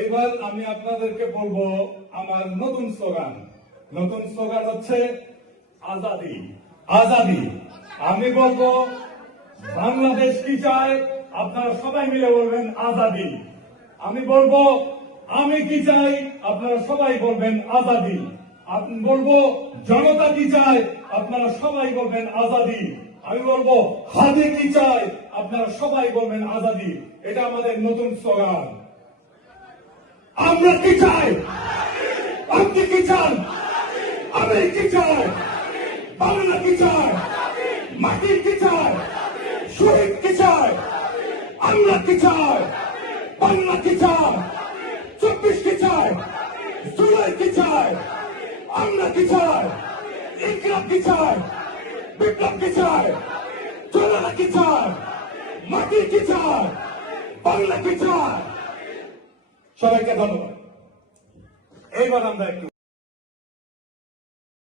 এইবার আমি আপনাদেরকে বলবো আমার নতুন স্লোগান হচ্ছে আজাদি আজাদি। আমি বলবো বাংলাদেশ কি চায়, আপনারা সবাই মিলে বলবেন আজাদি। আমি বলবো আমি কি চাই, আপনারা সবাই বলবেন আজাদি। আমি বলবো জনতা কি চায়, আপনারা সবাই বলবেন আজাদি। আমি বলবো হাদি কি চায়, আপনারা সবাই বলবেন আজাদি। এটা আমাদের নতুন স্লোগান। আমরা কি চাই, আপনি কি চান, আমি কি চাই, বাংলা কি চায়, মাটি কি চায়, শহীদ কি চায়, আমরা কি চাই, বাংলা কি চায়, 24 কি চায়, জুলাই কি চায়, আমরা কি চাই, ইনকিলাব কি চায়, বিপ্লব কি চায়, জনতা কি চায়, মাটি কি চায়, বাংলা কি চায়। সবাইকে ধন্যবাদ। এইবার আমরা একটু